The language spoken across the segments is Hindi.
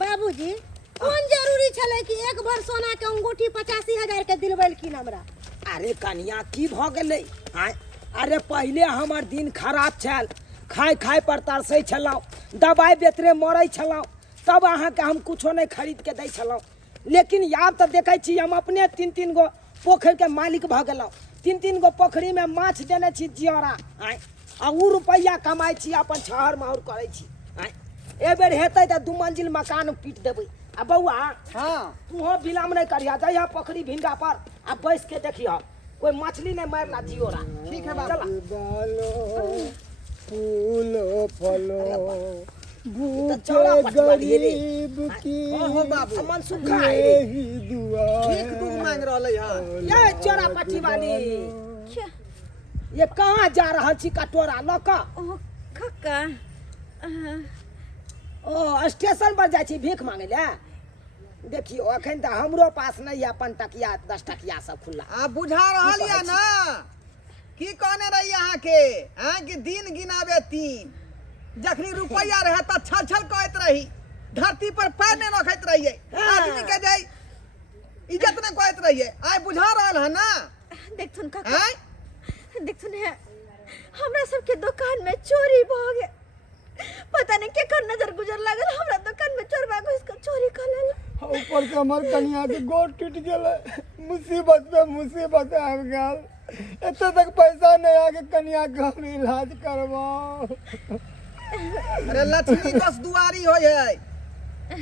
बाबूजी कौन जरूरी छले कि एक भर सोना के अंगूठी 85,000 के दिलवलखिन हमरा। अरे कन्या की भ गेलै आय अरे पहले हमर दिन खराब छल खाय खाय पर तरसै छलौ दवाई बेतरे मरै छलौ तब अहाँ के हम कुछो नहीं खरीद के दै छलौ लेकिन आब तो देखै छी हम अपने 3-3 गो पोखर के मालिक भ गेलौ 3-3 गो पोखरी में माछ देने छी जियरा आय आ उ रुपया कमाई छी अपन छहर महर करै छी आय ए बेर हेतै त 2 मंजिल मकान पीट देबै आ बउआ हाँ तू हो विलम्ब नहीं करिया जइया पोखरी भिंगा पर आ बैस के देखिया कोई मछली नहीं मारला जियोरा। ठीक है बाबू। बालो फूलो फलो चौड़ा भूखे पटवारी रे। गरीब की हो बाबू। मन सुखा है रे यही दुआ ठीक दूध मांग रहले हां। ये चौड़ा पट्टी वाली क्या ये कहाँ जा रहा छी कटोरा लका ओ खक्का ओ स्टेशन पर जाइ छी भीख मांगे ले देखियो अखन त हमरो पास नहीं है अपन टकिया 10 टकिया सब खुला आप बुझा रहल या ना की कहने रही यहाँ के हां कि दिन गिनावे 3 जखनी रुपया रहे त छल छल कहत रही धरती पर पैर नहीं रखत रहिए आदमी के जाई इज्जत नहीं कहत रहिए आय बुझा रहल है ना देखथुन खक्का हैं देखथुन है हमरा सबके दुकान में चोरी भ गए पता नहीं केकर नजर गुजर लागल हमरा दुकान में चोरबा घुस के चोरी कर लेला। ऊपर से हमर कन्या के गोड़ टूट गेले मुसीबत पे मुसीबत आबि गेल एते तक पैसा नहीं आके कन्या के हम इलाज करवाओ। अरे लक्ष्मी 10 दुआरी होय है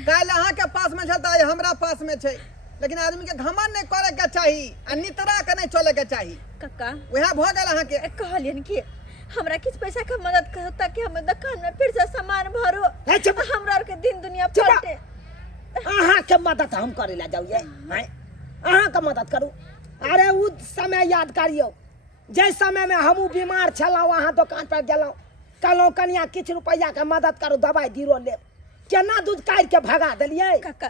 काल अहाँ के पास में छता है हमरा पास में छै लेकिन आदमी के घमंड नहीं करे के चाहिए आ नितरा के नहीं चले के चाहिए कक्का वह भ गेल अहाँ के कहलियन कि हमरा किछ पैसा के मदद करो ताकि हम दुकान में फिर से सामान भरो ए, चुप। हमरा के दिन दुनिया चुप। पलटे। अहाँ के मदद हम करे ला जाऊ ये हैं अहाँ के मदद करू अरे उ समय याद करियो जे समय में हमू बीमार छलौ अहाँ दुकान पर गेलौ कहलौ कनिया किछ रुपया के मदद करू दवाई दिरो ले केना दूध काट के भगा देलिए कक्का।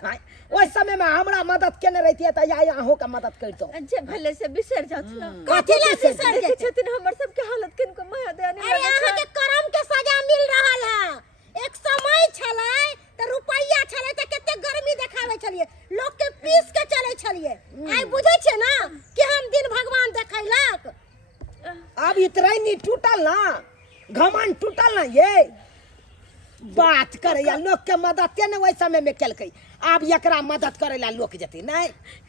ओइ समय में हमरा मदद केने रहितिए त या अहू के मदद करतो जे भले से बिसर जात ना कथी ला बिसर देखे छथिन हमर सबके हालत किनको माया दया नहीं अरे लगे अहाँ के कर्म के सजा मिल रहल है। एक समय छलै त रुपया छलै त कते गर्मी देखावे छलिए लोग के पीस के चले छलिए आइ बुझै छे ना कि हम दिन भगवान देखैलक। अब इतरा नहीं टूटल ना घमंड टूटल ना ये बात करे या लोग के मदद के ने ओइ समय में केलकै अब एकरा मदद करे ला लोग जति नहीं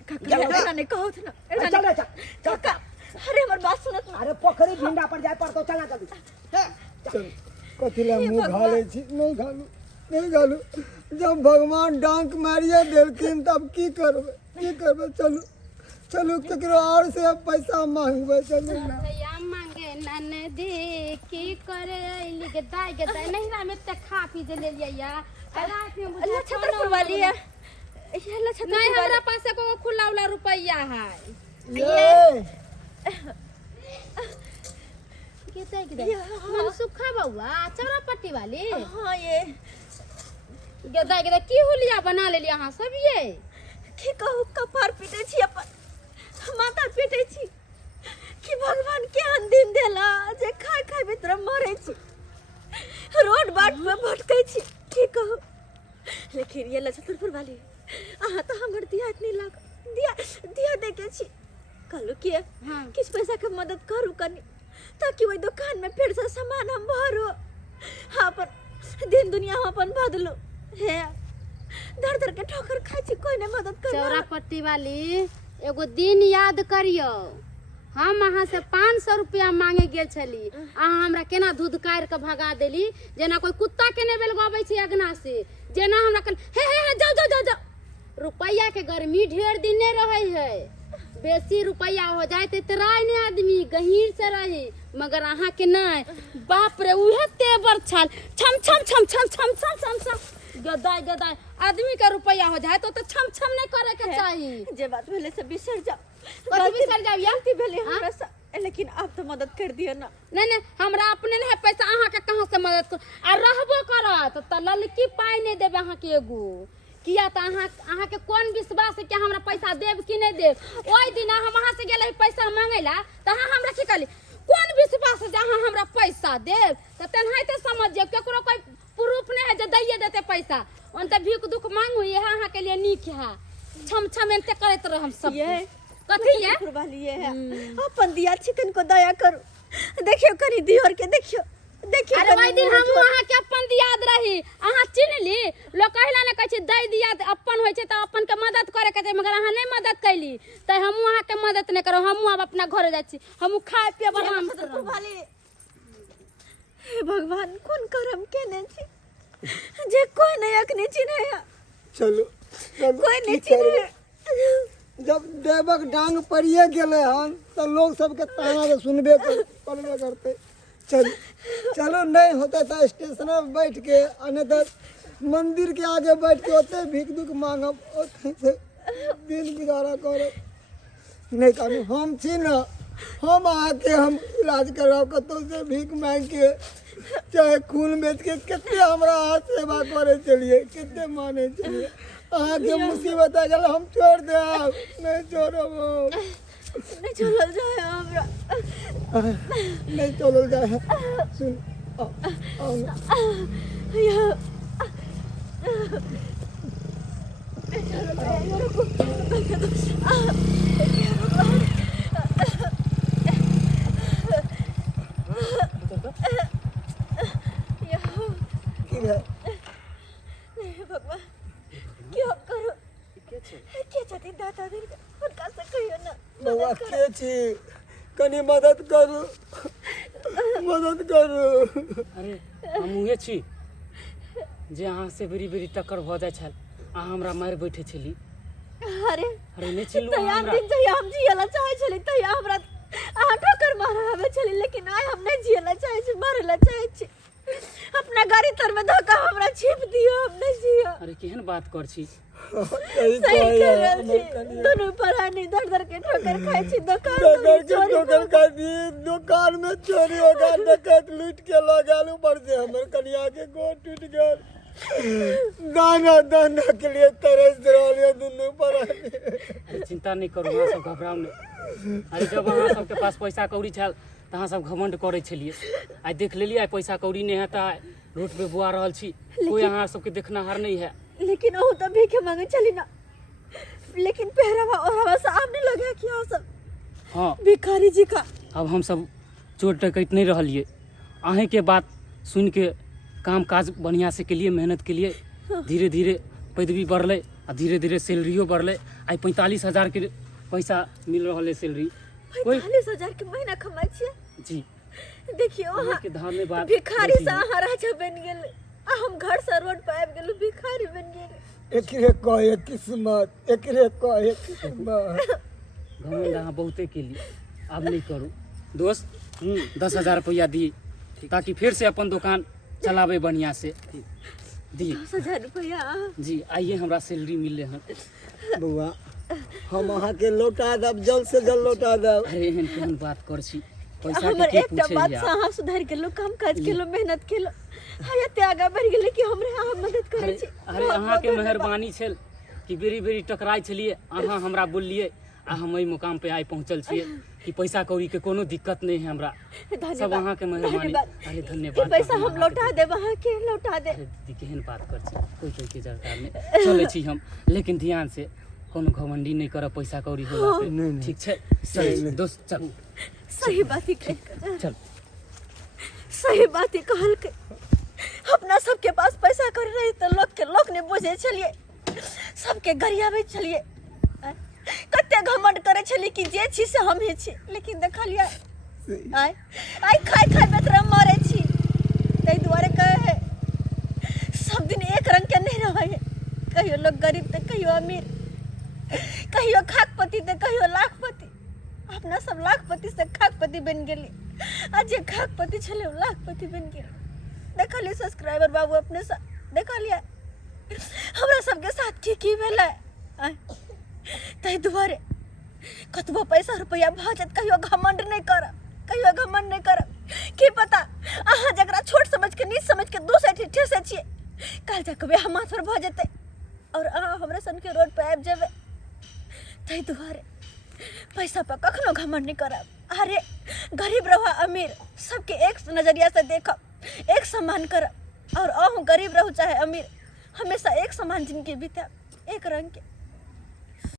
कक्का एना नहीं कहत ना एना चल नहीं- चल चल कक्का अरे हमर बात सुनत ना अरे पोखरी भिंडा पर जाए पड़तो चला जल्दी चल कथिला मुंह घाले छी नहीं घालू जब भगवान डांक मारिए देलखिन तब की करबे चलू चलू केकरो और से अब पैसा मांगबे चलू ना भैया मांगे ननदी की करे अइली के दाई के दाई नहिरा में त खा पी जे ले लिया रात में बुझा अल्लाह छतरपुर वाली है ये अल्लाह नहीं छतरपुर हमरा पास एको खुला उला रुपया है ये के दाई मन सुखा बउआ चौरापट्टी वाली हां ये के दाई के दाई की हुलिया बना ले लिया हां सब ये की कहू कपार पीटे छी अपन माथा पीटे छी कि भगवान केहन दिन देला जे खाय खाय भीतर मरे छी रोड बाट पे भटकै छी की कहू लेकिन ये लछतरपुर वाली अहाँ तो हमर दिया नहीं लाग दिया देखे छी कहलू कि हाँ। किस पैसा के मदद करू कनी ताकि वही दुकान में फिर से सामान हम भरो हाँ पर दिन दुनिया हम अपन बदलो है धर धर के ठोकर खाई छी कोई ने मदद कर चौरापट्टी वाली एगो दिन याद करियो हम अहाँ से 500 रुपया मांगे गेल छली अहाँ हमरा केना दूध कार के भगा देली जेना कोई कुत्ता के ने बेलगाबै छी अगना से जेना हमरा कल हे जाओ जाओ जाओ जाओ रुपया के गर्मी ढेर दिन नहीं रहे है बेसी रुपया हो जाए तो तराय ने आदमी गहीर से रहे मगर अहाँ के नहीं बाप रे उहे तेवर छाल छम छम छम छम छम छम छम छम गदाई गदाई आदमी का रुपया हो जाए तो छम छम नहीं करे के चाहिए जे बात भेले से बिसर जाओ कथी बिसर जाओ या? गलती भेले हमरा से लेकिन आप तो मदद कर दियो ना नहीं हमरा अपने नहीं पैसा अहाँ के कहाँ से मदद कर आ रहबो करत त ललकी पाई नहीं देबे अहाँ के एगो किया त अहाँ के कौन विश्वास है कि हमरा पैसा देब कि नहीं देब ओई दिन हम अहाँ से गेले पैसा मांगेला त अहाँ हमरा की कहली कौन विश्वास है जे अहाँ हमरा पैसा देब त तेनाहिते समझिए केकरो कोई प्रूफ नहीं है जो दैये देते पैसा उन त भीख दुख मांगू ये अहाँ के लिए नीक है छम छम एनते करत रह हम सब ये कथी है शुक्र वाली ये है अपन दिया चिकन को दया करू देखियो करी दियोर के देखियो देखियो अरे भाई दिन हम अहाँ के अपन दियाद रही अहाँ चिन्ह ली लोग कहला ने कहै छै दै दियाद अपन होय छै त अपन के मदद करे के मगर अहाँ नहीं मदद कैली त हम अहाँ के मदद नहीं करो हम अब अपना घर जाय छी हम खाए पिए आराम से शुक्र वाली हे भगवान कौन करम केने छी जे कोई नहीं अखने चिन्हे चलो चलो कोई नहीं की करबै? चिन्हे जब देवक डांग पड़िए गेले हन तो लोग सबके ताना के सुनबे करबे करते चलो चलो नहीं होता था स्टेशन में बैठ के अन्यथा मंदिर के आगे बैठ के ओते भीख दुख मांगब ओते से दिन गुजारा करब नहीं करू हम छी न हम आके हम इलाज कराब कतौ से भीख मांग के चाहे खून बेच के कितने हमरा हाथ सेवा करे चलिए कितने माने चलिए आगे मुसीबत आ गल हम छोड़ दे नहीं छोड़ब नहीं चलल जाए हमरा नहीं चलल जाए सुन आओ या की है भगवान क्यों करो के छथि दादा दिन उनका से कहियो ना बउआ के छी कनी मदद करू मदद करू अरे हम उहे छी जे अहाँ से बेरी बेरी टक्कर भ जाय छल अहाँ हमरा मारि बैठे छली अरे अरे नहीं चिल्लू तैयार हमरा दिन जहिया हम जियला चाहे छली तहिया हमरा अहाँ ठोकर मारा हवे छली लेकिन आइ हम नहीं जियला चाहे छी मरला चाहे छी अपना गाड़ी तर में धक्का हमरा छिप दियो हम नहीं जियो अरे केहन बात कर छी सही सही कर रहल छी कनिया दोनों परानी दर दर के ठोकर खाए छी दुकान डगर के चोरी ठोकर का दी दुकान में चोरी हो गया डकैत लूट के लगाल ऊपर से हमर कनिया के गोड़ टूट गया दाना दाना के लिए तरस रहल दुनू परानी अरे चिंता नहीं करू अहाँ सब घबराउ नहीं अरे जब अहाँ सबके पास पैसा कौड़ी छल तऽ अहाँ सब घमंड करै छलिए आइ देख लेलिए आइ पैसा कौड़ी नहीं है तऽ रोड पे बुआ रहल छी कोई अहाँ सबके देखनाहार नहीं है लेकिन ओ तो भीखे मांगे चली ना लेकिन पहरावा ओढ़ावा साहब ने लगे कि हाँ सब हाँ भिखारी जी का अब हम सब चोर डकैत नहीं रहलिए अहें के बात सुन के काम काज बढ़िया से के लिए मेहनत के लिए धीरे धीरे पैदवी बढ़ले आ धीरे धीरे सैलरियो बढ़ले आई 45,000 के पैसा मिल रहा है सैलरी कोई 45,000 के महीना कमाई छिए जी देखियो अहाँ वहाँ के धन्यवाद भिखारी देती से हूँ। अहाँ राजा बन गेल आ हम घर से रोड पे आबि गेलु भिखारी बन गेल एकरे कहे किस्मत एकरे कहे किस्मत घमंड अहाँ बहुते के लिए अब नहीं करूँ दोस्त 10,000 रुपया दिए ताकि फिर से अपन दुकान चलावे बढ़िया से दिए 10,000 रुपया जी आइए हमरा सैलरी मिले हैं बउआ हम अहाँ के लौटा देब जल्द से जल्द लौटा देब अरे एहन केहन बात कर छी पैसा हमर के एकटा पूछे बात या से अहाँ सुधार गेलो काम काज केलो मेहनत केलो हाय एते आगा बढ़ गेले कि हमरे अहाँ मदद करे अरे छी अरे अहाँ के मेहरबानी छल कि बेरी बेरी टकराई छलिए अहाँ हमरा बोललिए आ हम एहि मुकाम पे आइ पहुंचल छिए कि पैसा कौड़ी के कोनो दिक्कत नहीं है हमरा सब अहाँ के मेहरबानी अरे धन्यवाद पैसा हम लौटा देब अहाँ के लौटा दे अरे दीदी केहन बात कर छी कोई कोई के सरकार में चले छी हम लेकिन ध्यान से कोनो घमंडी नहीं करब पैसा कौड़ी होला पे ठीक छै चल दोस्त चल सही बात ही कह चल सही बात ही कहल के अपना सबके पास पैसा कर रहे तो लोग ने बुझे छलिए सबके गरियाबे छलिए कते घमंड करे छली कि जे छी से हम ही छी लेकिन देखलिए आइ आइ खाइ खाइ बेतरा मरे छी तै दुआरे कहे है सब दिन एक रंग के नहीं रहे है कहियो लोग गरीब तो कहियो अमीर कहियो खाकपति तो कहियो लाखपति अपना सब लाखपति से खाकपति बन गेली आ जे खाकपति छले लाखपति बन गेल देखलिए सब्सक्राइबर बाबू अपने साथ देखलिए हमरा सबके साथ की भेलै तै दुआरे कतबो पैसा रुपया भ जात कहियो घमंड नहीं करब की पता अहाँ जकरा छोट समझ के नीच समझ के दू साइड ठेसे छिए काल जाके हम माथ पर भ जेतै और अहाँ हमरा सन के रोड पे आबि जेबै तै दुआरे पैसा पर कखनो घमंड नहीं करब अरे गरीब रहो अमीर सबके एक नजरिया से देखब एक सम्मान करब और अहूँ गरीब रहू चाहे अमीर, हमेशा एक समान जिंदगी बीते, एक रंग के।